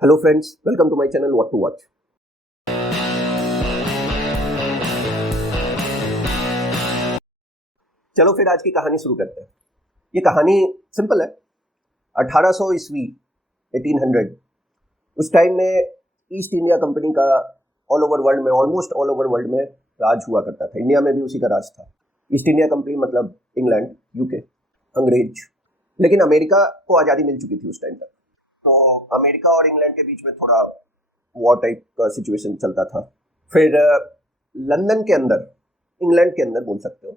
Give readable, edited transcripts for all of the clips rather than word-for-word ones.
Hello friends, welcome to my channel what to watch. चलो फिर आज की कहानी शुरू करते हैं। ये कहानी सिंपल है। 1800 ईस्वी 1800 उस टाइम में ईस्ट इंडिया कंपनी का ऑल ओवर वर्ल्ड में, ऑलमोस्ट ऑल ओवर वर्ल्ड में राज हुआ करता था। इंडिया में भी उसी का राज था। ईस्ट इंडिया कंपनी मतलब इंग्लैंड, यूके, अंग्रेज। लेकिन अमेरिका को आज़ादी मिल चुकी थी उस टाइम तक। तो अमेरिका और इंग्लैंड के बीच में थोड़ा वॉर टाइप का सिचुएशन चलता था। फिर लंदन के अंदर, इंग्लैंड के अंदर बोल सकते हो,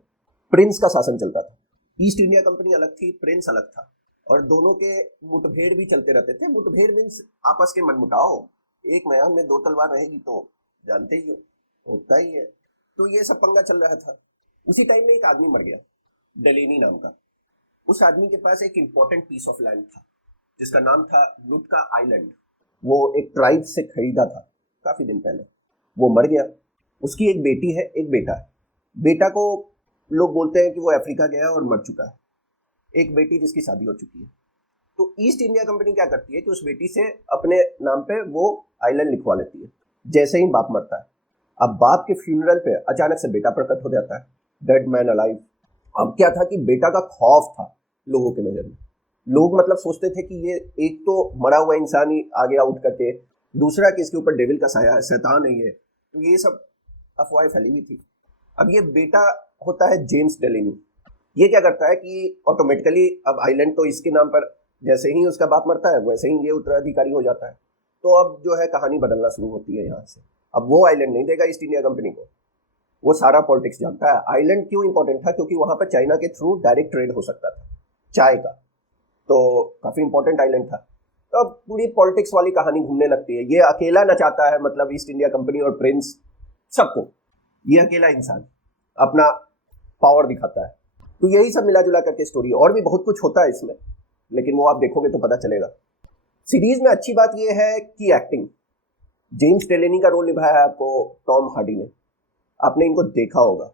प्रिंस का शासन चलता था। ईस्ट इंडिया कंपनी अलग थी, प्रिंस अलग था, और दोनों के मुठभेड़ भी चलते रहते थे। मुठभेड़ मीन्स आपस के मनमुटाव। एक मैदान में दो तलवार रहेगी तो जानते ही हो, होता ही है। तो ये सब पंगा चल रहा था। उसी टाइम में एक आदमी मर गया, डेलेनी नाम का। उस आदमी के पास एक इंपॉर्टेंट पीस ऑफ लैंड था जिसका नाम था नूटका आइलैंड। वो एक ट्राइब से खरीदा था काफी दिन पहले। वो मर गया। उसकी एक बेटी है, एक बेटा है। बेटा को लोग बोलते हैं कि वो अफ्रीका गया और मर चुका है। एक बेटी जिसकी शादी हो चुकी है। तो ईस्ट इंडिया कंपनी क्या करती है कि उस बेटी से अपने नाम पे वो आइलैंड लिखवा लेती है जैसे ही बाप मरता है। अब बाप के फ्यूनरल पे अचानक से बेटा प्रकट हो जाता है, डेड मैन अलाइव। अब क्या था कि बेटा का खौफ था लोगों के नजर में। लोग मतलब सोचते थे कि ये एक तो मरा हुआ इंसान ही आगे आउट करके, दूसरा कि इसके ऊपर डेविल का साया है, शैतान है ये। तो ये सब अफवाहें फैली हुई थी। अब ये बेटा होता है जेम्स डेलेनी। ये क्या करता है कि ऑटोमेटिकली अब आइलैंड तो इसके नाम पर, जैसे ही उसका बाप मरता है वैसे ही ये उत्तराधिकारी हो जाता है। तो अब जो है कहानी बदलना शुरू होती है यहाँ से। अब वो आइलैंड नहीं देगा ईस्ट इंडिया कंपनी को। वो सारा पॉलिटिक्स जानता है। आइलैंड क्यों इंपॉर्टेंट था? क्योंकि वहां पर चाइना के थ्रू डायरेक्ट ट्रेड हो सकता था चाय का। तो काफी इंपॉर्टेंट आइलैंड था। तो अब पूरी पॉलिटिक्स वाली कहानी घूमने लगती है। ये अकेला नचाता है, मतलब ईस्ट इंडिया कंपनी और प्रिंस सबको। ये अकेला इंसान अपना पावर दिखाता है। तो यही सब मिला जुला करके स्टोरी। और भी बहुत कुछ होता है इसमें, लेकिन वो आप देखोगे तो पता चलेगा। सीरीज में अच्छी बात यह है कि एक्टिंग। जेम्स डेलेनी का रोल निभाया है आपको टॉम हार्डी ने। आपने इनको देखा होगा,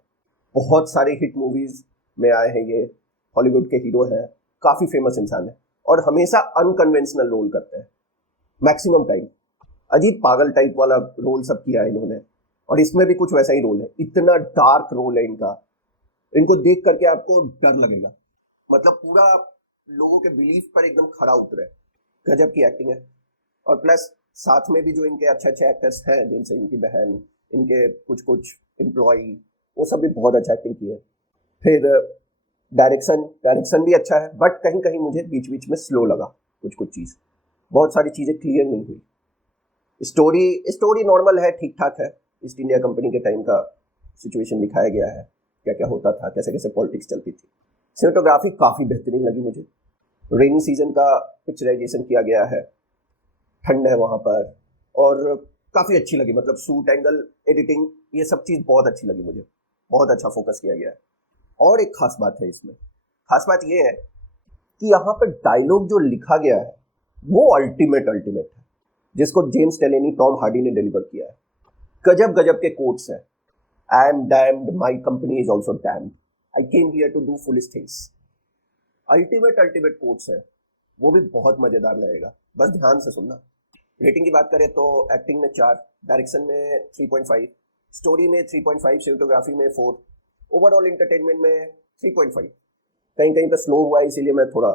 बहुत सारे हिट मूवीज में आए हैं ये। हॉलीवुड के हीरो हैं, काफी फेमस इंसान है, और हमेशा अनकन्वेंशनल रोल करते हैं। मैक्सिमम टाइम अजीब पागल टाइप वाला रोल सब किया है इन्होंने, और इसमें भी कुछ वैसा ही रोल है। इतना डार्क रोल है इनका, इनको देख करके आपको डर लगेगा। मतलब पूरा लोगों के बिलीफ पर एकदम खड़ा उतरे। गजब की एक्टिंग है। और प्लस साथ में भी जो इनके अच्छे अच्छे एक्टर्स हैं, जिनसे इनकी बहन, इनके कुछ कुछ एम्प्लॉय, वो सब भी बहुत अच्छा एक्टिंग की है। फिर डायरेक्शन भी अच्छा है, बट कहीं कहीं मुझे बीच बीच में स्लो लगा। कुछ कुछ चीज़, बहुत सारी चीज़ें क्लियर नहीं हुई। स्टोरी नॉर्मल है, ठीक ठाक है। ईस्ट इंडिया कंपनी के टाइम का सिचुएशन दिखाया गया है, क्या क्या होता था, कैसे कैसे पॉलिटिक्स चलती थी। सिनेमेटोग्राफी काफ़ी बेहतरीन लगी मुझे। रेनी सीजन का पिक्चराइजेशन किया गया है, ठंड है वहाँ पर, और काफ़ी अच्छी लगी। मतलब शूट एंगल, एडिटिंग, ये सब चीज़ बहुत अच्छी लगी मुझे। बहुत अच्छा फोकस किया गया है। और एक खास बात है इसमें, खास बात ये है कि यहाँ पर डायलॉग जो लिखा गया है वो अल्टीमेट है, जिसको जेम्स डेलेनी, टॉम हार्डी ने डिलीवर किया है। गजब गजब के कोट्स हैं। I am damned, my company is also damned, I came here to do foolish things. Ultimate quotes है। वो भी बहुत मजेदार लगेगा, बस ध्यान से सुनना। रेटिंग की बात करें तो एक्टिंग में 4, डायरेक्शन में 3.5, स्टोरी में 3.5, सिनेमेटोग्राफी में 4, ओवरऑल एंटरटेनमेंट में 3.5। कहीं कहीं पे स्लो हुआ है, इसीलिए मैं थोड़ा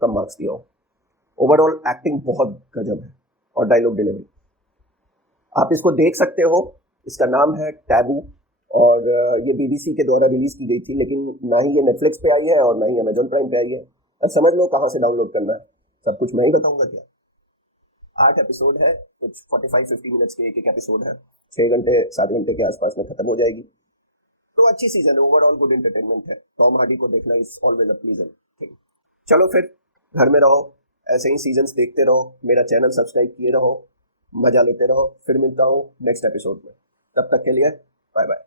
कम मार्क्स दिया हूँ। ओवरऑल एक्टिंग बहुत गजब है, और डायलॉग डिलीवरी आप इसको देख सकते हो। इसका नाम है टैबू, और ये BBC के द्वारा रिलीज की गई थी, लेकिन ना ही ये नेटफ्लिक्स पे आई है और ना ही अमेजॉन प्राइम पे आई है। अब समझ लो कहाँ से डाउनलोड करना है, सब कुछ मैं ही बताऊंगा क्या। 8 एपिसोड है, कुछ 45-50 मिनट्स के एक एक एपिसोड है। 6 घंटे 7 घंटे के आसपास में खत्म हो जाएगी। तो अच्छी सीजन है, ओवरऑल गुड एंटरटेनमेंट है। टॉम हार्डी को देखना is always a pleasant thing. चलो फिर घर में रहो, ऐसे ही सीजन्स देखते रहो, मेरा चैनल सब्सक्राइब किए रहो, मजा लेते रहो। फिर मिलता हूँ नेक्स्ट एपिसोड में, तब तक के लिए बाय बाय।